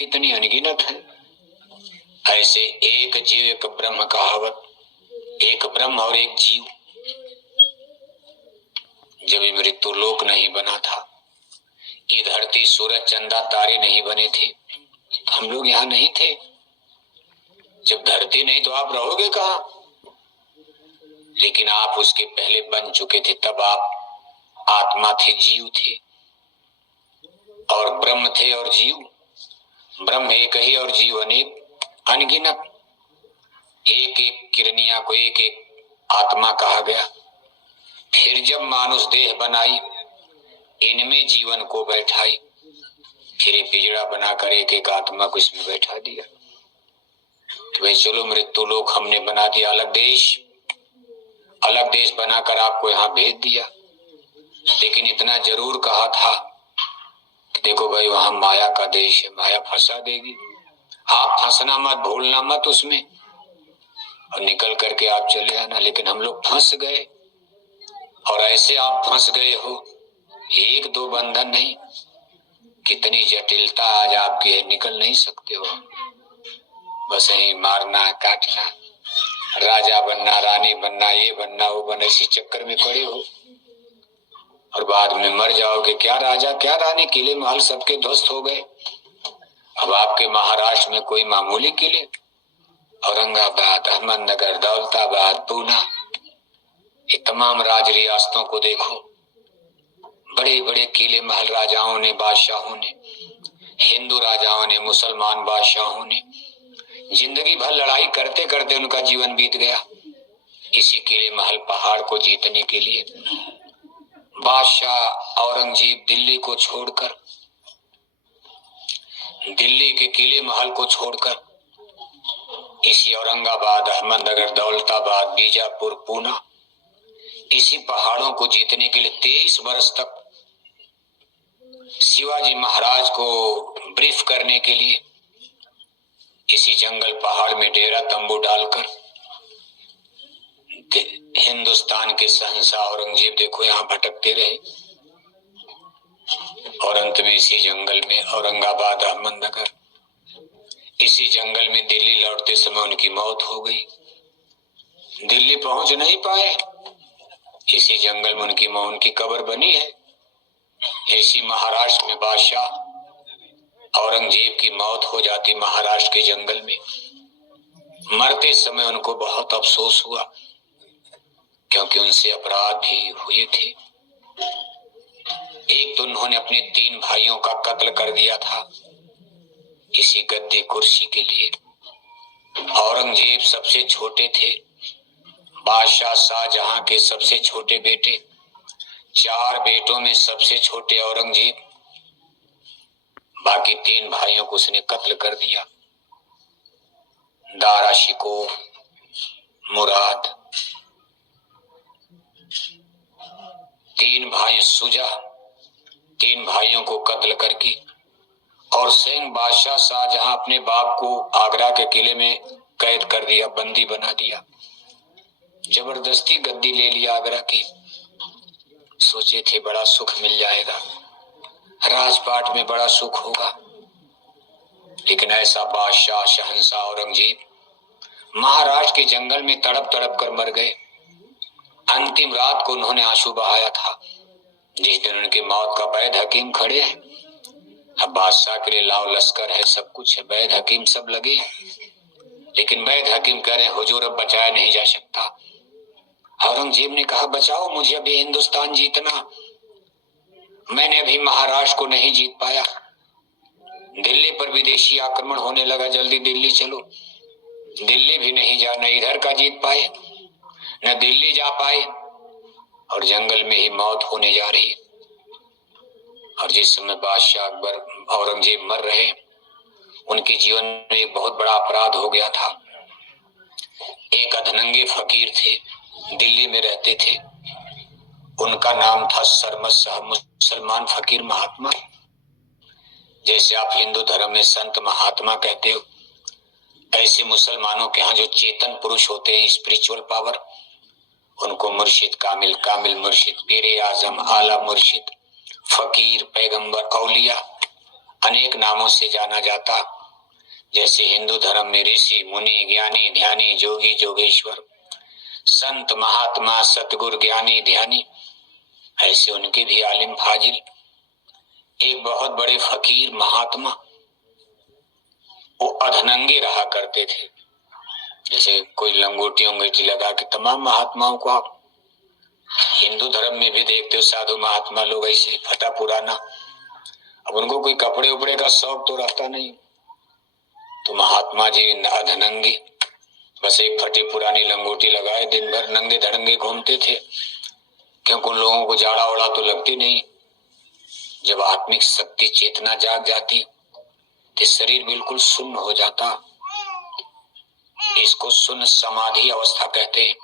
कितनी अनगिनत है। ऐसे एक जीव एक ब्रह्म कहावत, एक ब्रह्म और एक जीव। जब ये मृत्यु लोक नहीं बना था, ये धरती सूरज चंदा तारे नहीं बने थे, तो हम लोग यहाँ नहीं थे। जब धरती नहीं तो आप रहोगे कहाँ? लेकिन आप उसके पहले बन चुके थे, तब आप आत्मा थे, जीव थे और ब्रह्म थे और जीव। ब्रह्म एक ही और जीव अनेक, अनगिनत। एक एक किरनिया को एक एक आत्मा कहा गया। फिर जब मानुष देह बनाई, इनमें जीवन को बैठाई, फिर ये पिंजड़ा बनाकर एक एक आत्मा को इसमें बैठा दिया। तो भाई चलो, मृत्यु लोक हमने बना दिया, अलग देश बनाकर आपको यहाँ भेज दिया। लेकिन इतना जरूर कहा था कि देखो भाई, वहां माया का देश है, माया फंसा देगी, आप फंसना मत, भूलना मत उसमें, और निकल करके आप चले आना। लेकिन हम लोग फंस गए, और ऐसे आप फंस गए हो, एक दो बंधन नहीं, कितनी जटिलता आज आपकी है, निकल नहीं सकते हो। बस यही मारना काटना, राजा बनना, रानी बनना, ये बनना वो बनना, इसी चक्कर में पड़े हो, और बाद में मर जाओगे। क्या राजा क्या रानी, किले महल सबके ध्वस्त हो गए। अब आपके महाराष्ट्र में कोई मामूली किले, औरंगाबाद, अहमदनगर, दौलताबाद, पूना, ये तमाम राज रियासतों को देखो, बड़े बड़े किले महल राजाओं ने, बादशाहों ने, हिंदू राजाओं ने, मुसलमान बादशाहों ने जिंदगी भर लड़ाई करते करते उनका जीवन बीत गया, इसी किले महल पहाड़ को जीतने के लिए। बादशाह औरंगजेब दिल्ली को छोड़कर, दिल्ली के किले महल को छोड़कर, इसी औरंगाबाद, अहमदनगर, दौलताबाद, बीजापुर, पूना, इसी पहाड़ों को जीतने के लिए 23 वर्ष तक शिवाजी महाराज को ब्रीफ करने के लिए इसी जंगल पहाड़ में डेरा तंबू डालकर हिंदुस्तान के शहंशाह औरंगजेब देखो यहाँ भटकते रहे, और अंत में इसी जंगल में औरंगाबाद, अहमदनगर, इसी जंगल में दिल्ली लौटते समय उनकी मौत हो गई। दिल्ली पहुंच नहीं पाए, इसी जंगल में उनकी कब्र बनी है। इसी महाराष्ट्र में बादशाह औरंगजेब की मौत हो जाती, महाराष्ट्र के जंगल में। मरते समय उनको बहुत अफसोस हुआ, क्योंकि उनसे अपराध भी हुए थे। एक तो उन्होंने अपने 3 भाइयों का कत्ल कर दिया था इसी गद्दी कुर्सी के लिए। औरंगजेब सबसे छोटे थे, बादशाह शाहजहां के सबसे छोटे बेटे, 4 बेटों में सबसे छोटे औरंगजेब, बाकी 3 भाइयों को उसने कत्ल कर दिया। दारा शिकोह, मुराद, 3 भाई सुजा, 3 भाइयों को कत्ल करके, और स्वयं बादशाह शाहजहां अपने बाप को आगरा के किले में कैद कर दिया, बंदी बना दिया, जबरदस्ती गद्दी ले लिया आगरा की। सोचे थे बड़ा सुख मिल जाएगा, राजपाट में बड़ा सुख होगा, लेकिन ऐसा बादशाह शहंशाह औरंगजेब महाराष्ट्र के जंगल में तड़प तड़प कर मर गए। अंतिम रात को उन्होंने आंसू बहाया था, जिस दिन उनकी मौत का वैद हकीम खड़े हैं। अब बादशाह के लिए लाव लश्कर है, सब कुछ है, वैद हकीम सब लगे, लेकिन वैद हकीम कह रहे हैं हुजूर अब बचाया नहीं जा सकता। औरंगजेब ने कहा बचाओ मुझे, अभी हिंदुस्तान जीतना, मैंने अभी महाराष्ट्र को नहीं जीत पाया, दिल्ली पर विदेशी आक्रमण होने लगा, जल्दी दिल्ली चलो। दिल्ली भी नहीं जा, न इधर का जीत पाए न दिल्ली जा पाए, और जंगल में ही मौत होने जा रही। और जिस समय बादशाह अकबर औरंगजेब मर रहे, उनके जीवन में एक बहुत बड़ा अपराध हो गया था। एक अधनंगे फकीर थे, दिल्ली में रहते थे, उनका नाम था सरमत साहब, मुसलमान फकीर महात्मा। जैसे आप हिंदू धर्म में संत महात्मा कहते हो, ऐसे मुसलमानों के यहाँ जो चेतन पुरुष होते हैं, स्पिरिचुअल पावर, उनको मुर्शिद, कामिल, कामिल मुर्शिद, पीरे आजम, आला मुर्शिद, फकीर, पैगंबर, औलिया, अनेक नामों से जाना जाता। जैसे हिंदू धर्म में ऋषि, मुनि, ज्ञानी, ध्यानी, जोगी, जोगेश्वर, संत, महात्मा, सतगुरु, ज्ञानी, ध्यानी, ऐसे उनके भी आलिम फाजिल। एक बहुत बड़े फकीर महात्मा, वो अधनंगे रहा करते थे। जैसे कोई लंगोटी उंगोटी लगा के, तमाम महात्माओं को आप हिंदू धर्म में भी देखते हो, साधु महात्मा लोग ऐसे फटा पुराना। अब उनको कोई कपड़े उपड़े का शौक तो रहता नहीं, तो महात्मा जी अधनंगे, बस एक फटी पुरानी लंगोटी लगाए दिन भर नंगे धड़ंगे घूमते थे, क्योंकि उन लोगों को जाड़ा ओड़ा तो लगती नहीं। जब आत्मिक शक्ति चेतना जाग जाती तो शरीर बिल्कुल शून्य हो जाता। इसको शून्य समाधि अवस्था कहते हैं।